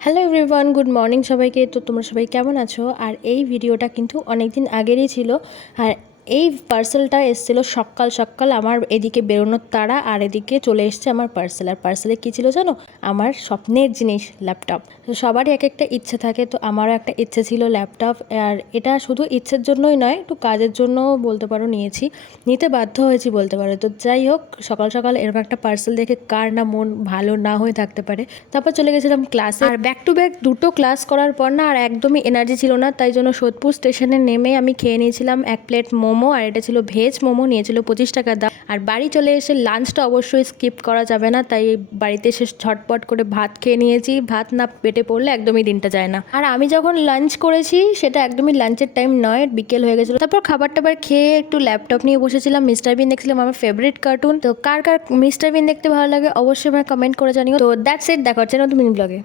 Hello everyone, good morning সবাইকে। তো তোমরা সবাই কেমন আছো? আর এই ভিডিওটা কিন্তু অনেক দিন আগেরই ছিল। আর এই পার্সেলটা এসেছিলো সকাল সকাল আমার এদিকে বেরোনোর তাড়া, আর এদিকে চলে এসছে আমার পার্সেল। আর পার্সেলে কী ছিল জানো? আমার স্বপ্নের জিনিস, ল্যাপটপ। তো সবারই এক একটা ইচ্ছে থাকে, তো আমারও একটা ইচ্ছে ছিল ল্যাপটপ। আর এটা শুধু ইচ্ছের জন্যই নয়, একটু কাজের জন্যও বলতে পারো নিতে বাধ্য হয়েছি বলতে পারো। তো যাই হোক, সকাল সকাল এরকম একটা পার্সেল দেখে কার না মন ভালো না হয়ে থাকতে পারে। তারপর চলে গেছিলাম ক্লাসে, আর ব্যাক টু ব্যাক দুটো ক্লাস করার পর না আর একদমই এনার্জি ছিল না, তাই জন্য সোদপুর স্টেশনে নেমে আমি খেয়ে নিয়েছিলাম এক প্লেট মোমো। আর এটা ছিল ভেজ মোমো, নিয়েছিল 25 টাকা দাম। আর বাড়ি চলে এসে লাঞ্চটা অবশ্যই স্কিপ করা যাবে না, তাই বাড়িতে এসে ঝটপট করে ভাত খেয়ে নিয়েছি। ভাত না পেটে পড়লে একদমই দিনটা যায় না। আর আমি যখন লাঞ্চ করেছি সেটা একদমই লাঞ্চের টাইম নয়, বিকেল হয়ে গেছিলো। তারপর খাবার টাবার খেয়ে একটু ল্যাপটপ নিয়ে বসেছিলাম, মিস্টার বিন দেখছিলাম, আমার ফেভারিট কার্টুন। তো কার কার মিস্টার বিন দেখতে ভালো লাগে অবশ্যই আমায় কমেন্ট করে জানিও। তো দ্যাটস ইট, দেখা হচ্ছে নতুন ব্লগে।